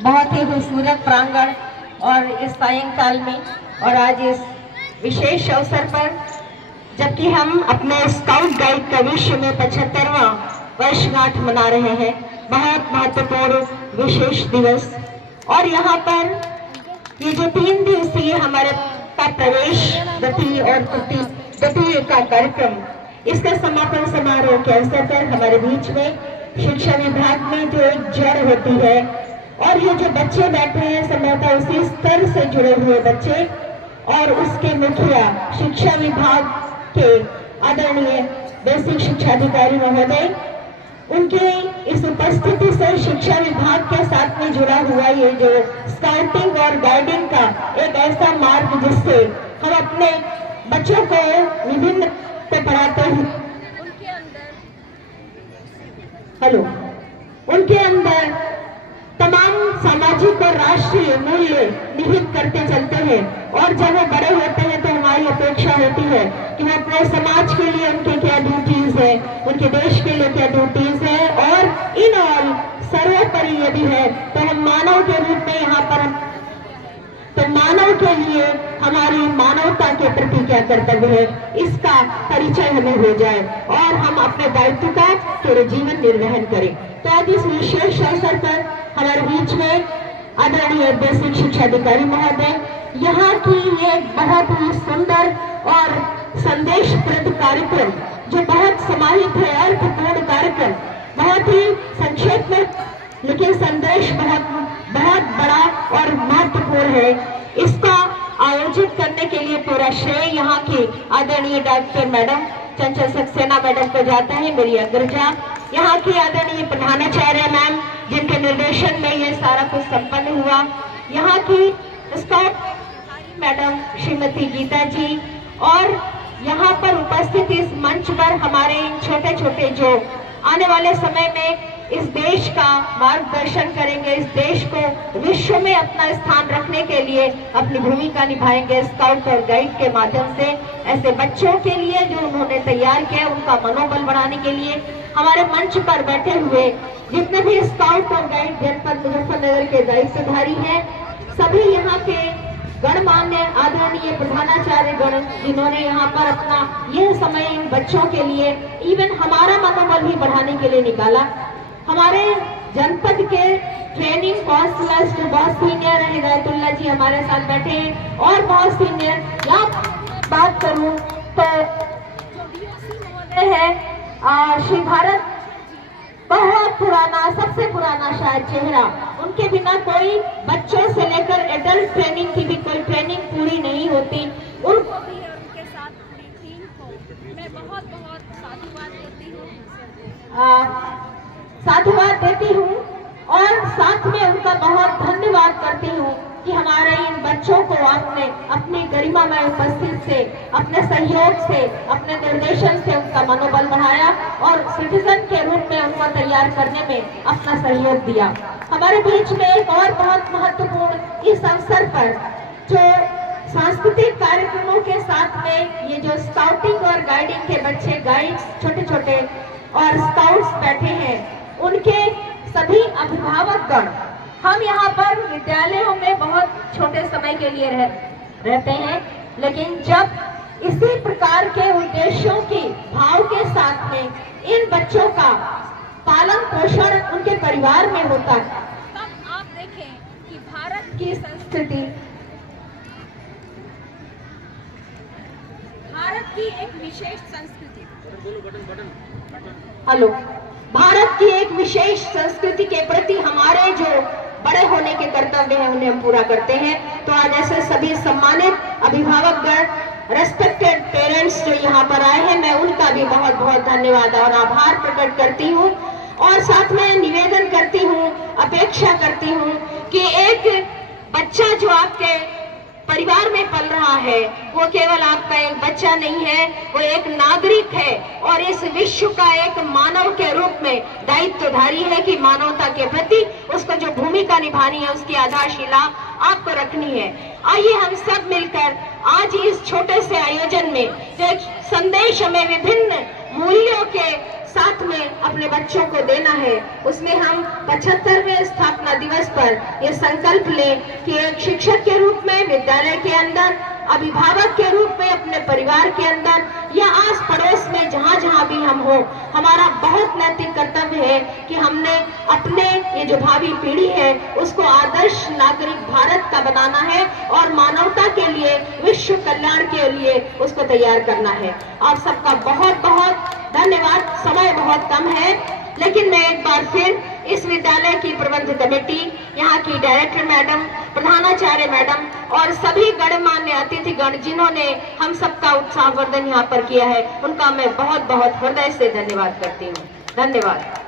बहुत ही खूबसूरत प्रांगण और इस सायंकाल में और आज इस विशेष अवसर पर जबकि हम अपने स्काउट गाइड का विश्व में 75वां वर्षगांठ मना रहे हैं, बहुत महत्वपूर्ण विशेष दिवस। और यहाँ पर ये जो 3 दिवसीय हमारे का प्रवेश गति और गति का कार्यक्रम, इसका समापन समारोह के अवसर पर हमारे बीच में शिक्षा विभाग में जो एक जड़ होती है और ये जो बच्चे बैठे हैं संभवतः उसी स्तर से जुड़े हुए बच्चे और उसके मुखिया शिक्षा विभाग के आदरणीय बेसिक शिक्षा अधिकारी महोदय, उनके इस उपस्थिति से शिक्षा विभाग के साथ में जुड़ा हुआ ये जो स्काउटिंग और गाइडिंग का एक ऐसा मार्ग जिससे हम अपने बच्चों को विभिन्न पे पढ़ाते हैं, उनके अंदर तमाम सामाजिक और राष्ट्रीय मूल्य निहित करते चलते हैं। और जब वो बड़े होते हैं तो हमारी अपेक्षा होती है कि वो अपने समाज के लिए उनके क्या ड्यूटीज है, उनके देश के लिए क्या ड्यूटीज है, और इन ऑल सर्वोपरि यदि है तो हम मानव के रूप में यहाँ पर तो मानव के लिए हमारी मानवता के प्रति क्या कर्तव्य है, इसका परिचय हमें हो जाए और हम अपने दायित्व का पूरे जीवन निर्वहन करें। तो आज इस विशेष अवसर पर हमारे बीच में आदरणीय बेसिक शिक्षा अधिकारी महोदय, यहाँ की ये बहुत ही सुंदर और संदेशप्रद कार्यक्रम जो बहुत समाहित है, अर्थपूर्ण कार्यक्रम, बहुत ही संक्षेप में लेकिन संदेश बहुत बड़ा और महत्वपूर्ण है। इसका आयोजित करने के लिए पूरा श्रेय यहाँ की आदरणीय डॉक्टर मैडम चंचल सक्सेना मैडम को जाता है, मेरी अग्रजा। यहाँ की आदरणीय प्रधानाचार्य मैम जिनके निर्देशन में ये सारा कुछ संपन्न हुआ, यहाँ की स्काउट मैडम श्रीमती गीता जी, और यहाँ पर उपस्थित इस मंच पर हमारे छोटे छोटे जो आने वाले समय में इस देश का मार्गदर्शन करेंगे, इस देश को विश्व में अपना स्थान रखने के लिए अपनी भूमिका निभाएंगे स्काउट और गाइड के माध्यम से। ऐसे बच्चों के लिए जो उन्होंने तैयार किया, उनका मनोबल बढ़ाने के लिए हमारे मंच पर बैठे हुए जितने भी स्काउट और गाइड जनपद मुजफ्फरनगर के दायित्वधारी हैं, सभी यहाँ के गणमान्य आदरणीय प्रधानाचार्य गण जिन्होंने यहाँ पर अपना यह समय इन बच्चों के लिए, इवन हमारा मनोबल भी बढ़ाने के लिए निकाला। हमारे जनपद के ट्रेनिंग काउंसलर्स जो बहुत सीनियर है, हिदायतुल्लाह जी हमारे साथ बैठे हैं और बहुत सीनियर, यहाँ बात करूं तो जो डीओसी महोदय है श्री भारत, बहुत पुराना, सबसे पुराना शायद चेहरा, उनके बिना कोई बच्चों से लेकर एडल्ट ट्रेनिंग की भी कोई ट्रेनिंग पूरी नहीं होती। उनको भी और उनके साथ पूरी टीम को मैं बहुत साधुवाद देती हूँ और साथ में उनका बहुत धन्यवाद करती हूँ कि हमारे इन बच्चों को आपने अपनी गरिमामय उपस्थिति से, अपने सहयोग से, अपने निर्देशन से उनका मनोबल बढ़ाया और सिटीजन के रूप में उनको तैयार करने में अपना सहयोग दिया। हमारे बीच में एक और बहुत महत्वपूर्ण इस अवसर पर जो सांस्कृतिक कार्यक्रमों के साथ में ये जो स्काउटिंग और गाइडिंग के बच्चे, गाइड्स छोटे छोटे और स्काउट्स बैठे हैं, उनके सभी अभिभावकगण, हम यहाँ पर विद्यालयों में बहुत छोटे समय के लिए रहते हैं, लेकिन जब इसी प्रकार के उद्देश्यों की भाव के साथ में इन बच्चों का पालन पोषण उनके परिवार में होता है, तब आप देखें कि भारत की संस्कृति, भारत की एक विशेष संस्कृति, भारत की एक विशेष संस्कृति के प्रति हमारे जो बड़े होने के कर्तव्य हैं उन्हें हम पूरा करते हैं। तो आज ऐसे सभी सम्मानित अभिभावकगण, रेस्पेक्टेड पेरेंट्स जो यहाँ पर आए हैं, मैं उनका भी बहुत बहुत धन्यवाद और आभार प्रकट करती हूँ और साथ में निवेदन करती हूँ, अपेक्षा करती हूँ कि एक बच्चा जो आपके परिवार में पल रहा है वो केवल आपका एक बच्चा नहीं है, वो एक नागरिक है और इस विश्व का एक मानव के रूप में दायित्वधारी है कि मानवता के प्रति उसको जो भूमिका निभानी है उसकी आधारशिला आपको रखनी है। आइए हम सब मिलकर आज इस छोटे से आयोजन में जो एक संदेश हमें विभिन्न मूल्यों के साथ में अपने बच्चों को देना है, उसमें हम 75वें स्थापना दिवस पर ये संकल्प लें कि एक शिक्षक के रूप में विद्यालय के अंदर, अभिभावक के रूप में अपने परिवार के अंदर या आस पड़ोस में जहाँ जहाँ भी हम हो, हमारा बहुत नैतिक कर्तव्य है कि हमने अपने ये जो भावी पीढ़ी है उसको आदर्श नागरिक भारत का बनाना है और मानवता के लिए, विश्व कल्याण के लिए उसको तैयार करना है। आप सबका बहुत बहुत धन्यवाद। समय बहुत कम है, लेकिन मैं एक बार फिर इस विद्यालय की प्रबंध कमेटी, यहाँ की डायरेक्टर मैडम, प्रधानाचार्य मैडम और सभी गणमान्य अतिथिगण जिन्होंने हम सबका उत्साहवर्धन यहाँ पर किया है, उनका मैं बहुत बहुत हृदय से धन्यवाद करती हूँ। धन्यवाद।